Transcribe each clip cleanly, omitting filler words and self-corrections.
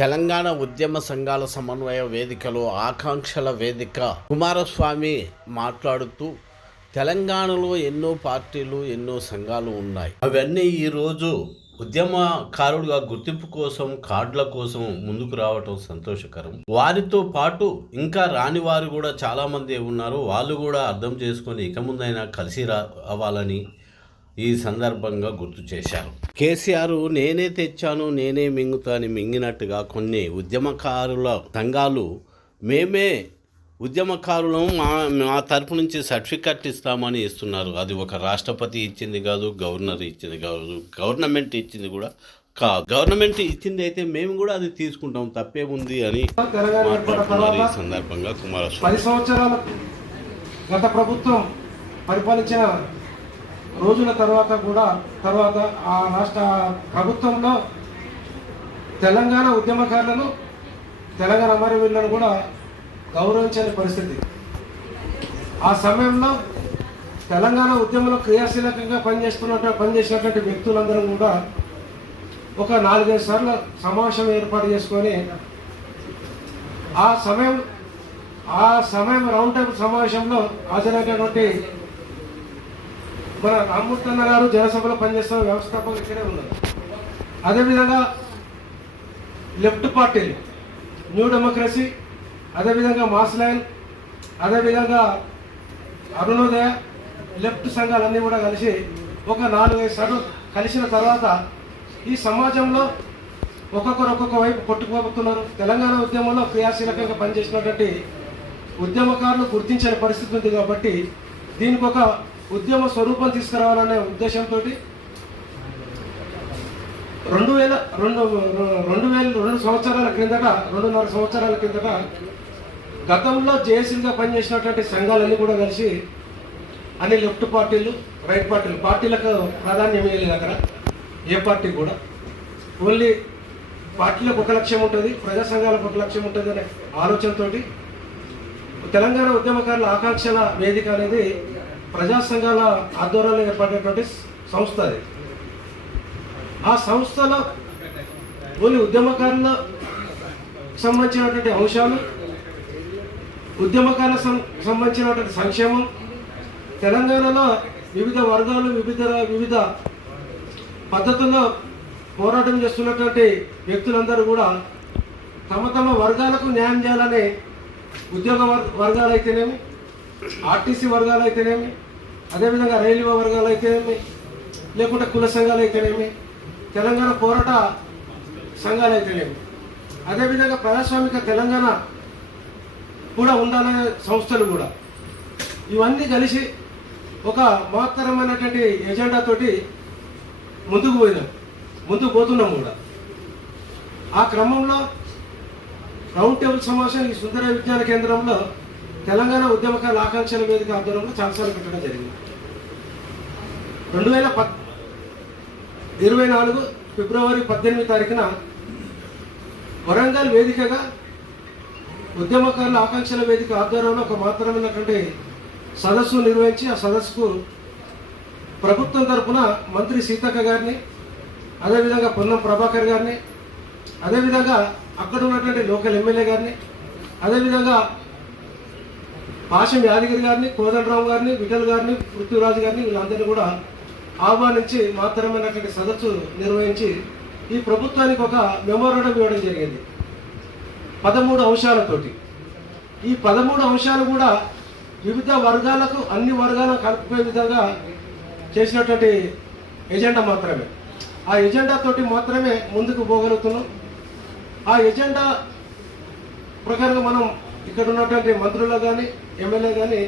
తెలంగాణ ఉద్యమ సంఘాల సమన్వయ వేదికలో ఆకాంక్షల వేదిక కుమారస్వామి మాట్లాడుతూ తెలంగాణలో ఎన్నో పార్టీలు ఎన్నో సంఘాలు ఉన్నాయి, అవన్నీ ఈరోజు ఉద్యమకారులుగా గుర్తింపు కోసం కార్డుల కోసం ముందుకు రావటం సంతోషకరం. వారితో పాటు ఇంకా రాని వారు కూడా చాలామంది ఉన్నారు. వాళ్ళు కూడా అర్థం చేసుకొని ఇక ముందైనా కలిసి రావాలని ఈ సందర్భంగా గుర్తు చేశారు. కేసీఆర్ నేనే తెచ్చాను నేనే మింగుతా అని మింగినట్టుగా కొన్ని ఉద్యమకారుల సంఘాలు మేమే ఉద్యమకారులను మా తరపు నుంచి సర్టిఫికెట్ ఇస్తామని ఇస్తున్నారు. అది ఒక రాష్ట్రపతి ఇచ్చింది కాదు, గవర్నర్ ఇచ్చింది కాదు, గవర్నమెంట్ ఇచ్చింది కూడా కాదు. గవర్నమెంట్ ఇచ్చింది అయితే మేము కూడా అది తీసుకుంటాం, తప్పేముంది అని మాట్లాడుతున్నారు. ఈ సందర్భంగా కుమారస్వామి 10 సంవత్సరాల గత ప్రభుత్వం పరిపాలించిన రోజుల తర్వాత ఆ రాష్ట్ర ప్రభుత్వంలో తెలంగాణ ఉద్యమకారులను, తెలంగాణ అమరవీరులను కూడా గౌరవించని పరిస్థితి. ఆ సమయంలో తెలంగాణ ఉద్యమంలో క్రియాశీలకంగా పనిచేసినటువంటి వ్యక్తులందరూ కూడా ఒక 4-5 సార్లు సమావేశం ఏర్పాటు చేసుకొని ఆ సమయం రౌండ్ టేబుల్ సమావేశంలో హాజరైనటువంటి మన రామ్మూర్తి అన్న గారు జనసభలో పనిచేస్తున్న వ్యవస్థాపకులు ఇక్కడే ఉన్నారు. అదేవిధంగా లెఫ్ట్ పార్టీలు న్యూ డెమోక్రసీ, అదేవిధంగా మాస్ లైన్, అదేవిధంగా అరుణోదయ లెఫ్ట్ సంఘాలన్నీ కూడా కలిసి ఒక 4-5 సార్లు కలిసిన తర్వాత ఈ సమాజంలో ఒక్కొక్క వైపు కొట్టుకుపోతున్నారు. తెలంగాణ ఉద్యమంలో క్రియాశీలకంగా పనిచేసినటువంటి ఉద్యమకారులు గుర్తించని పరిస్థితి ఉంది. కాబట్టి దీనికి ఒక ఉద్యమ స్వరూపం తీసుకురావాలనే ఉద్దేశంతో 2 సంవత్సరాల కిందట 2.5 సంవత్సరాల కిందట గతంలో జేఏసీలుగా పనిచేసినటువంటి సంఘాలన్నీ కూడా కలిసి అన్ని లెఫ్ట్ పార్టీలు, రైట్ పార్టీలకు ప్రాధాన్యం ఇవ్వలేదు. అక్కడ ఏ పార్టీ కూడా ఓన్లీ పార్టీలకు ఒక లక్ష్యం ఉంటుంది, ప్రజా సంఘాలకు ఒక లక్ష్యం ఉంటుంది అనే ఆలోచనతో తెలంగాణ ఉద్యమకారుల ఆకాంక్షల వేదిక అనేది ప్రజా సంఘాల ఆధ్వర్యంలో ఏర్పడినటువంటి సంస్థ. అది ఆ సంస్థలో ఓన్లీ ఉద్యమకారులకు సంబంధించినటువంటి అంశాలు, ఉద్యమకారులకు సంబంధించినటువంటి సంక్షేమం, తెలంగాణలో వివిధ వర్గాలు వివిధ పద్ధతుల్లో పోరాటం చేస్తున్నటువంటి వ్యక్తులందరూ కూడా తమ వర్గాలకు న్యాయం చేయాలని ఉద్యోగ వర్గాలు అయితేనేమి, ఆర్టీసీ వర్గాలు అయితేనేమి, అదేవిధంగా రైల్వే వర్గాలు అయితేనేమి, లేకుంటే కుల సంఘాలు అయితేనేమి, తెలంగాణ పోరాట సంఘాలు అయితేనేమి, అదేవిధంగా ప్రజాస్వామిక తెలంగాణ కూడా ఉండాలనే సంస్థలు కూడా, ఇవన్నీ కలిసి ఒక మహత్తరమైనటువంటి ఎజెండాతోటి ముందుకు పోతున్నాం కూడా. ఆ క్రమంలో రౌండ్ టేబుల్ సమావేశం ఈ సుందర విజ్ఞాన కేంద్రంలో తెలంగాణ ఉద్యమకారుల ఆకాంక్షల వేదిక ఆధ్వర్యంలో చాలాసార్లు పెట్టడం జరిగింది. 2024 ఫిబ్రవరి 18వ తారీఖున వరంగల్ వేదికగా ఉద్యమకారుల ఆకాంక్షల వేదిక ఆధ్వర్యంలో ఒక మాత్రమైనటువంటి సదస్సు నిర్వహించి ఆ సదస్సుకు ప్రభుత్వం తరఫున మంత్రి సీతక్క గారిని, అదేవిధంగా పొన్నం ప్రభాకర్ గారిని, అదేవిధంగా అక్కడ ఉన్నటువంటి లోకల్ ఎమ్మెల్యే గారిని, అదేవిధంగా పాషం యాదగిరి గారిని, కోదండరావు గారిని, విఠల్ గారిని, పృథ్వీరాజు గారిని, వీళ్ళందరినీ కూడా ఆహ్వానించి మాత్రమైనటువంటి సదస్సు నిర్వహించి ఈ ప్రభుత్వానికి ఒక మెమోరాండం ఇవ్వడం జరిగింది 13 అంశాలతోటి. ఈ 13 అంశాలు కూడా వివిధ వర్గాలకు, అన్ని వర్గాలకు కలుపుకునే విధంగా చేసినటువంటి ఎజెండా మాత్రమే. ఆ ఎజెండాతోటి మాత్రమే ముందుకు పోగలుగుతున్నాం. ఆ ఎజెండా ప్రకారంగా మనం ఇక్కడ ఉన్నటువంటి మంత్రులు కానీ ఎమ్మెల్యే కానీ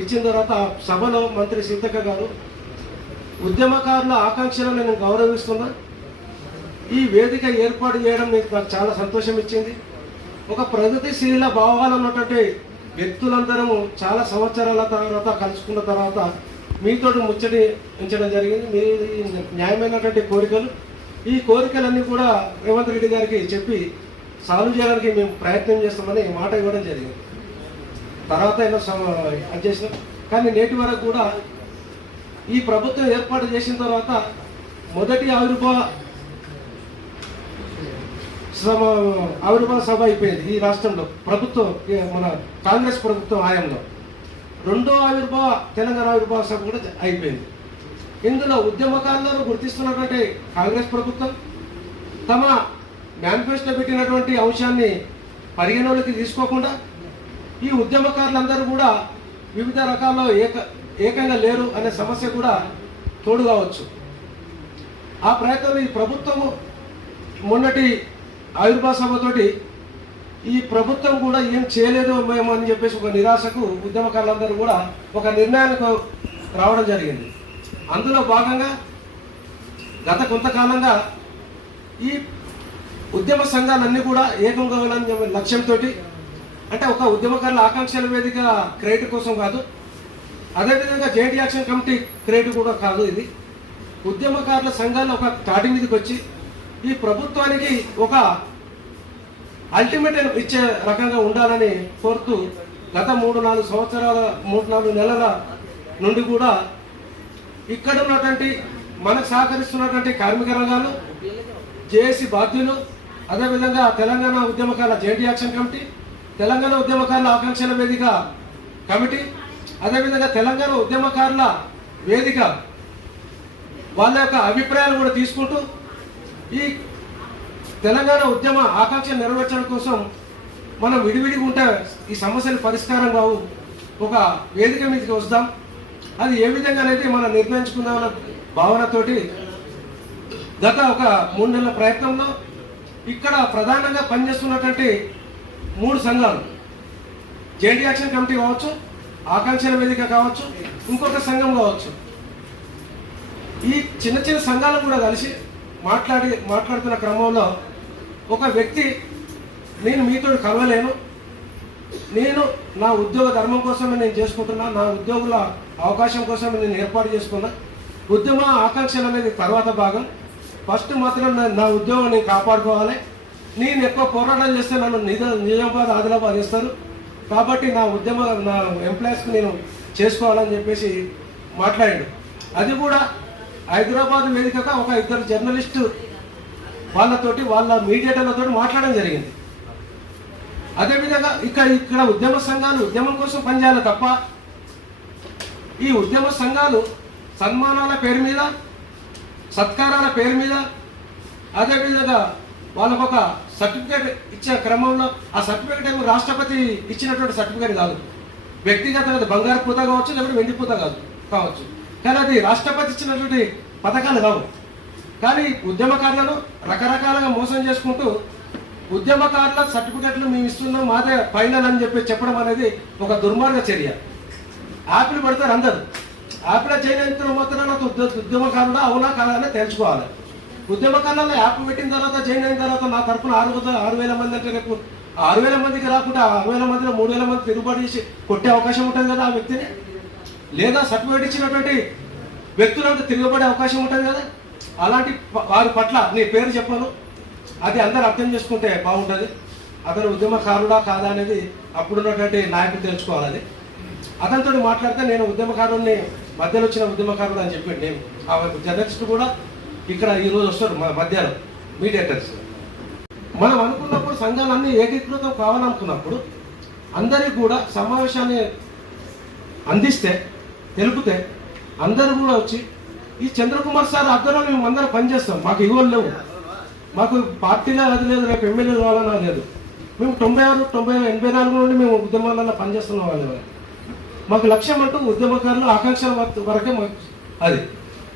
ఇచ్చిన తర్వాత సభలో మంత్రి సీతక్క గారు ఉద్యమకారుల ఆకాంక్షలను నేను గౌరవిస్తున్నా, ఈ వేదిక ఏర్పాటు చేయడం నాకు చాలా సంతోషం ఇచ్చింది. ఒక ప్రగతిశీల భావాలు ఉన్నటువంటి వ్యక్తులందరము చాలా సంవత్సరాల తర్వాత కలుసుకున్న తర్వాత మీతో ముచ్చటి ఉంచడం జరిగింది. మీ న్యాయమైనటువంటి కోరికలు, ఈ కోరికలన్నీ కూడా రేవంత్ రెడ్డి గారికి చెప్పి సాల్వ్ చేయడానికి మేము ప్రయత్నం చేస్తామని మాట ఇవ్వడం జరిగింది. తర్వాత ఏదో అది చేసినాం. కానీ నేటి వరకు కూడా ఈ ప్రభుత్వం ఏర్పాటు చేసిన తర్వాత మొదటి ఆవిర్భావ సభ అయిపోయింది ఈ రాష్ట్రంలో ప్రభుత్వం, మన కాంగ్రెస్ ప్రభుత్వం హయాంలో. రెండో తెలంగాణ ఆవిర్భావ సభ కూడా అయిపోయింది. ఇందులో ఉద్యమకారులను గుర్తిస్తున్నటువంటి కాంగ్రెస్ ప్రభుత్వం తమ మేనిఫెస్టో పెట్టినటువంటి అంశాన్ని పరిగణలోకి తీసుకోకుండా ఈ ఉద్యమకారులందరూ కూడా వివిధ రకాల్లో ఏకంగా లేరు అనే సమస్య కూడా తోడు కావచ్చు. ఆ ప్రయత్నంలో ఈ ప్రభుత్వము మొన్నటి ఆవిర్భావ సభతోటి ఈ ప్రభుత్వం కూడా ఏం చేయలేదు మేము అని చెప్పేసి ఒక నిరాశకు ఉద్యమకారులందరూ కూడా ఒక నిర్ణయానికి రావడం జరిగింది. అందులో భాగంగా గత కొంతకాలంగా ఈ ఉద్యమ సంఘాలన్నీ కూడా ఏకం కావాలని లక్ష్యంతో, అంటే ఒక ఉద్యమకారుల ఆకాంక్షల వేదిక క్రియేట్ కోసం కాదు, అదేవిధంగా జాయింట్ యాక్షన్ కమిటీ క్రియేట్ కూడా కాదు, ఇది ఉద్యమకారుల సంఘాలు ఒక తాటి మీదకి వచ్చి ఈ ప్రభుత్వానికి ఒక అల్టిమేట్ ఇచ్చే రకంగా ఉండాలని కోరుతూ గత 3-4 నెలల నుండి కూడా ఇక్కడ ఉన్నటువంటి మనకు సహకరిస్తున్నటువంటి కార్మిక రంగాలు, జేఏసీ బాధ్యులు, అదేవిధంగా తెలంగాణ ఉద్యమకారుల జాయింట్ యాక్షన్ కమిటీ, తెలంగాణ ఉద్యమకారుల ఆకాంక్షల వేదిక కమిటీ, అదేవిధంగా తెలంగాణ ఉద్యమకారుల వేదిక వాళ్ళ యొక్క అభిప్రాయాలు కూడా తీసుకుంటూ ఈ తెలంగాణ ఉద్యమ ఆకాంక్ష నెరవేర్చడం కోసం మనం విడివిడిగా ఉంటే ఈ సమస్యలు పరిష్కారం కావు, ఒక వేదిక మీదకి వస్తాం, అది ఏ విధంగా అనేది మనం నిర్ణయించుకుందామన్న భావనతోటి గత ఒక 3 నెలల ప్రయత్నంలో ఇక్కడ ప్రధానంగా పనిచేస్తున్నటువంటి 3 సంఘాలు, జాయింట్ యాక్షన్ కమిటీ కావచ్చు, ఆకాంక్షల వేదిక కావచ్చు, ఇంకొక సంఘం కావచ్చు, ఈ చిన్న చిన్న సంఘాలు కూడా కలిసి మాట్లాడుతున్న క్రమంలో ఒక వ్యక్తి, నేను మీతో కలవలేను, నేను నా ఉద్యోగ ధర్మం కోసమే నేను చేసుకుంటున్నా, నా ఉద్యోగుల అవకాశం కోసమే నేను ఏర్పాటు చేసుకున్నా, ఉద్యమ ఆకాంక్షలు అనేది తర్వాత భాగం, ఫస్ట్ మాత్రం నా ఉద్యోగం నేను కాపాడుకోవాలి, నేను ఎక్కువ పోరాటం చేస్తే నన్ను నిజామాబాద్ ఆదిలాబాద్ చేస్తారు, కాబట్టి నా ఎంప్లాయీస్కి నేను చేసుకోవాలని చెప్పేసి మాట్లాడాడు. అది కూడా హైదరాబాద్ వేదికగా ఒక 2 జర్నలిస్టు వాళ్ళ మీడియేటర్లతో మాట్లాడడం జరిగింది. అదేవిధంగా ఇక్కడ ఉద్యమ సంఘాలు ఉద్యమం కోసం పనిచేయాలి తప్ప ఈ ఉద్యమ సంఘాలు సన్మానాల పేరు మీద, సత్కారాల పేరు మీద, అదేవిధంగా వాళ్ళకు ఒక సర్టిఫికేట్ ఇచ్చే క్రమంలో ఆ సర్టిఫికేట్ ఏమో రాష్ట్రపతి ఇచ్చినటువంటి సర్టిఫికేట్ కాదు, వ్యక్తిగతంగా బంగారు పూత కావచ్చు, లేకపోతే వెండి పూత కావచ్చు, కానీ అది రాష్ట్రపతి ఇచ్చినటువంటి పథకాలు కావు. కానీ ఉద్యమకారులను రకరకాలుగా మోసం చేసుకుంటూ ఉద్యమకారుల సర్టిఫికెట్లు మేము ఇస్తున్నాం, మాదే ఫైనల్ అని చెప్పడం అనేది ఒక దుర్మార్గ చర్య. యాప్లు పెడతారు అందరూ, యాప్లో చేయనంత మాత్రం ఉద్యమకారుడా అవునా కాదా అని తెలుసుకోవాలి. ఉద్యమకారులలో యాప్ పెట్టిన తర్వాత జాయిన్ అయిన తర్వాత నా తరఫున 6,000 మంది అంటే రేపు 6,000 మందికి రాకుండా 6,000 మందిలో 3,000 మంది తిరుగుబాటు చేసి కొట్టే అవకాశం ఉంటుంది కదా ఆ వ్యక్తిని, లేదా సర్టిఫికేట్ ఇచ్చినటువంటి వ్యక్తులంతా తిరగబడే అవకాశం ఉంటుంది కదా. అలాంటి వారి పట్ల నీ పేరు చెప్పను, అది అందరూ అర్థం చేసుకుంటే బాగుంటుంది. అతను ఉద్యమకారుడా కాదా అనేది అప్పుడున్నటువంటి నాయకులు తెలుసుకోవాలి. అతనితో మాట్లాడితే నేను ఉద్యమకారుడిని, మధ్యలో వచ్చిన ఉద్యమకారుడు అని చెప్పి నేను ఆ జర్నలిస్టు కూడా ఇక్కడ ఈరోజు వస్తారు మన మధ్యాహ్నం మీడియేటర్స్. మనం అనుకున్నప్పుడు సంఘాలన్నీ ఏకీకృతం కావాలనుకున్నప్పుడు అందరికీ కూడా సమావేశాన్ని అందిస్తే తెలిపితే అందరూ కూడా వచ్చి ఈ చంద్రకుమార్ సార్ ఆధ్వర్యంలో మేము అందరం పనిచేస్తాం, మాకు ఇవ్వలు లేవు, మాకు పార్టీలో అది లేదు, రేపు ఎమ్మెల్యే కావాలన్నా లేదు, మేము 96, 84 నుండి మేము ఉద్యమాలలో పనిచేస్తున్న వాళ్ళు, మాకు లక్ష్యం అంటూ ఉద్యమకారులు ఆకాంక్షల వరకే మాకు అది.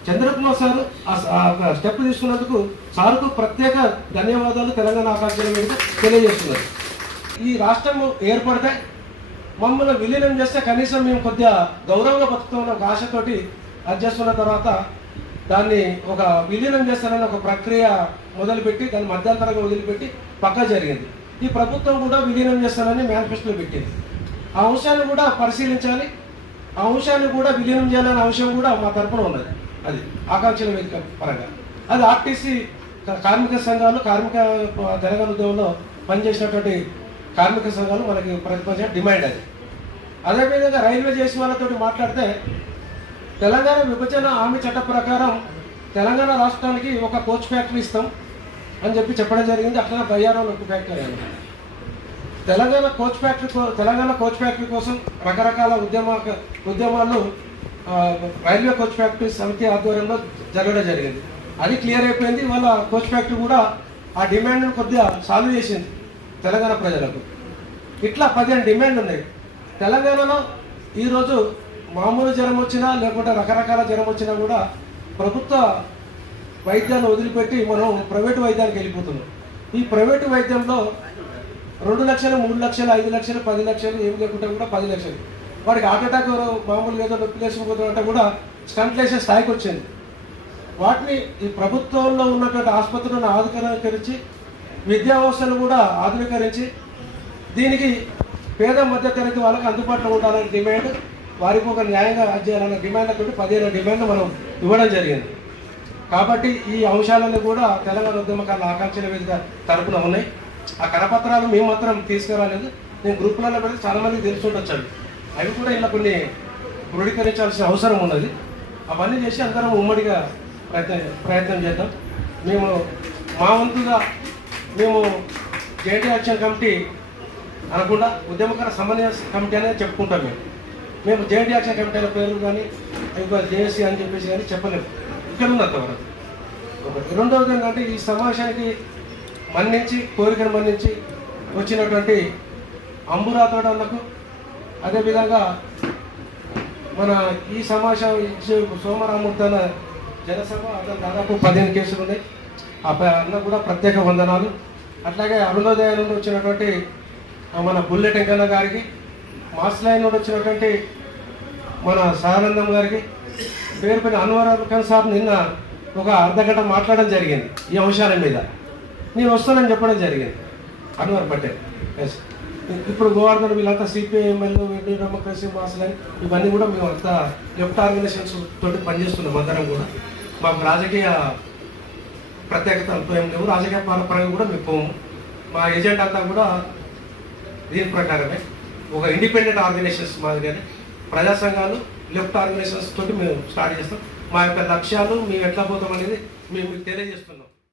చంద్రకుమార్ సార్ ఆ స్టెప్ తీసుకున్నందుకు సార్కు ప్రత్యేక ధన్యవాదాలు తెలంగాణ ఆకాంక్షల మీద తెలియజేస్తున్నారు. ఈ రాష్ట్రం ఏర్పడితే మమ్మల్ని విలీనం చేస్తే కనీసం మేము కొద్దిగా గౌరవంగా బతుకుతామన్న ఒక ఆశతోటి అది చేస్తున్న తర్వాత దాన్ని ఒక విలీనం చేస్తానని ఒక ప్రక్రియ మొదలుపెట్టి దాన్ని మధ్యంతరంగా వదిలిపెట్టి పక్కా జరిగింది. ఈ ప్రభుత్వం కూడా విలీనం చేస్తానని మేనిఫెస్టోలో పెట్టింది. ఆ అంశాన్ని కూడా పరిశీలించాలి, ఆ అంశాన్ని కూడా విలీనం చేయాలనే అంశం కూడా మా తరఫున ఉన్నది. అది ఆకాంక్షల వేదిక పరంగా అది ఆర్టీసీ కార్మిక సంఘాలు, తెలంగాణ ఉద్యమంలో పనిచేసినటువంటి కార్మిక సంఘాలు మనకి ప్రతిపాదించిన డిమాండ్ అది. అదేవిధంగా రైల్వే చేసిన వాళ్ళతో మాట్లాడితే తెలంగాణ విభజన హామీ చట్ట ప్రకారం తెలంగాణ రాష్ట్రానికి ఒక కోచ్ ఫ్యాక్టరీ ఇస్తాం అని చెప్పడం జరిగింది. అట్లా బయ్యారంలో ఒక ఫ్యాక్టరీ అయింది. తెలంగాణ కోచ్ ఫ్యాక్టరీ కోసం రకరకాల ఉద్యమాలు రైల్వే కోచ్ ఫ్యాక్టరీ సమితి ఆధ్వర్యంలో జరగడం జరిగింది. అది క్లియర్ అయిపోయింది. వాళ్ళ కోచ్ ఫ్యాక్టరీ కూడా ఆ డిమాండ్ను కొద్దిగా సాల్వ్ చేసింది తెలంగాణ ప్రజలకు. ఇట్లా 15 డిమాండ్లు ఉన్నాయి తెలంగాణలో. ఈరోజు మామూలు జ్వరం వచ్చినా లేకుంటే రకరకాల జ్వరం వచ్చినా కూడా ప్రభుత్వ వైద్యాన్ని వదిలిపెట్టి మనం ప్రైవేటు వైద్యానికి వెళ్ళిపోతున్నాం. ఈ ప్రైవేటు వైద్యంలో 2 లక్షలు, 3 లక్షలు, 5 లక్షలు, 10 లక్షలు ఏమి లేకుంటే కూడా 10 లక్షలు. వాడికి హార్ట్ అటాక్ మామూలుగా ఏదో నొప్పి లేచిపోతుందంటే కూడా స్టంట్ వేసే స్థాయికి వచ్చింది. వాటిని ఈ ప్రభుత్వంలో ఉన్నటువంటి ఆసుపత్రులను ఆధునీకరించి విద్యా వ్యవస్థను కూడా ఆధునీకరించి దీనికి పేద మధ్యతరగతి వాళ్ళకి అందుబాటులో ఉండాలనే డిమాండ్, వారికి ఒక న్యాయంగా చేయాలనే డిమాండ్లతో 15 డిమాండ్లు మనం ఇవ్వడం జరిగింది. కాబట్టి ఈ అంశాలన్నీ కూడా తెలంగాణ ఉద్యమకారుల ఆకాంక్షల వేదిక తరపున ఉన్నాయి. ఆ కరపత్రాలు మేము మాత్రం తీసుకురాలేదు. నేను గ్రూపులలో పెడితే చాలామందికి తెలుసుండొచ్చాడు. అవి కూడా ఇలా కొన్ని దృఢీకరించాల్సిన అవసరం ఉన్నది. అవన్నీ చేసి అందరం ఉమ్మడిగా ప్రయత్నం చేద్దాం. మేము మా వంతుగా మేము జేఎన్టీ యాక్షన్ కమిటీ అనకుండా ఉద్యమకార సమన్వయ కమిటీ అనేది చెప్పుకుంటాం. మేము జేఎన్టీ యాక్షన్ కమిటీల పేర్లు కానీ ఇంకా జేఏసీ అని చెప్పేసి కానీ చెప్పలేము. ఇక్కడ ఉంది అంతవరకు. రెండవది ఏంటంటే ఈ సమావేశానికి కోరికను మన్నించి వచ్చినటువంటి అంబురాతోడన్నకు, అదేవిధంగా మన ఈ సమావేశం సోమరామూర్తి అన్న జనసభ అతను దాదాపు 15 కేసులు ఉన్నాయి. ఆ అన్న కూడా ప్రత్యేక వందనాలు. అట్లాగే అరుణోదయ నుండి వచ్చినటువంటి మన బుల్లెట్ వెంకన్న గారికి, మాస్ లైన్ నుండి వచ్చినటువంటి మన సదానందం గారికి, పేరు పైన అన్వర్ ఖాన్ సాబ్ నిన్న ఒక అర్ధగంట మాట్లాడడం జరిగింది ఈ అంశాల మీద. నేను వస్తానని చెప్పడం జరిగింది అన్వర్ పటేల్. ఎస్, ఇప్పుడు గోవర్ధన్ వీళ్ళంతా సిపిఐఎంఎల్, డెమోక్రసీ, మాస్ లైన్ ఇవన్నీ కూడా మేము అంతా లెఫ్ట్ ఆర్గనైజేషన్స్ తోటి పనిచేస్తున్నాం. అందరం కూడా మాకు రాజకీయ ప్రత్యేకత ఏం లేవు, రాజకీయ పరంగా కూడా మేము పోము. మా ఏజెంట్ అంతా కూడా దీని ప్రకారమే ఒక ఇండిపెండెంట్ ఆర్గనైజేషన్స్ మాదిరిగానే ప్రజా సంఘాలు, లెఫ్ట్ ఆర్గనైజేషన్స్ తోటి మేము స్టార్ట్ చేస్తాం. మా యొక్క లక్ష్యాలు మేము ఎట్లా పోతాం అనేది మేము తెలియజేస్తున్నాం.